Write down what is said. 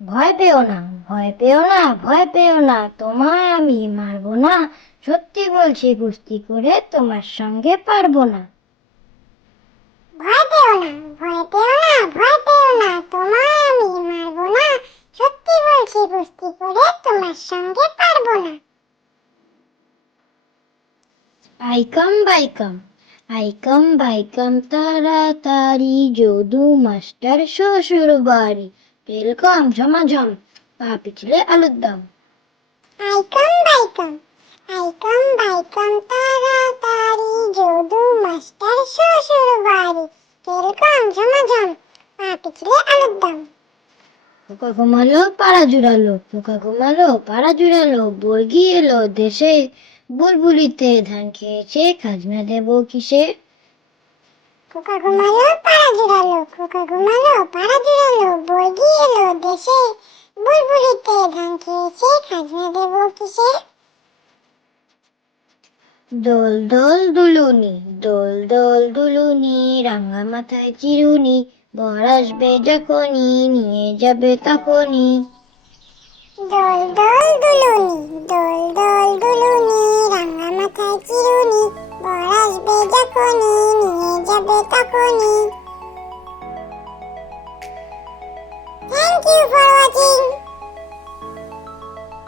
ভয় পেও না ভয় পেও না ভয় পেও না তোমায় আমি মারবো না। সত্যি বলছি কুস্তি করে তোমার সঙ্গে পারব না। ভয় পেও না ভয় পেও না ভয় পেও না তোমায় আমি মারবো না। সত্যি বলছি কুস্তি করে তোমার সঙ্গে পারব না। আইকাম বাইকাম আইকাম বাইকাম তাড়াতাড়ি যদু মাস্টার শ্বশুর বাড়ি ওয়েলকাম ঝমাঝম পা পিছলে আলুর দম। আইকম বাইকম আইকম বাইকম তাড়াতাড়ি যদু মাস্টার শ্বশুর বাড়ি ওয়েলকাম ঝমাঝম পা পিছলে আলুর দম। পোকা ঘুমালো পাড়া জুড়ালো পোকা ঘুমালো পাড়া জুড়ালো বর্গি এলো দেশে বুলবুলিতে ধান খেয়েছে খাজনা দেবো কিসে? পোকা ঘুমালো পাড়া জুড়ালো পোকা ঘুমালো পাড়া জুড়ালো বর্গি এলো দেশে তেলে ধান খেয়েছে খাজনা দেবো কিসে দোল দোল দুলুনি দোল দোল দুলুনি রাঙা মাথায় চিরুনি বর আসবে যখনই নিয়ে যাবে তখনই। দোল দোল you for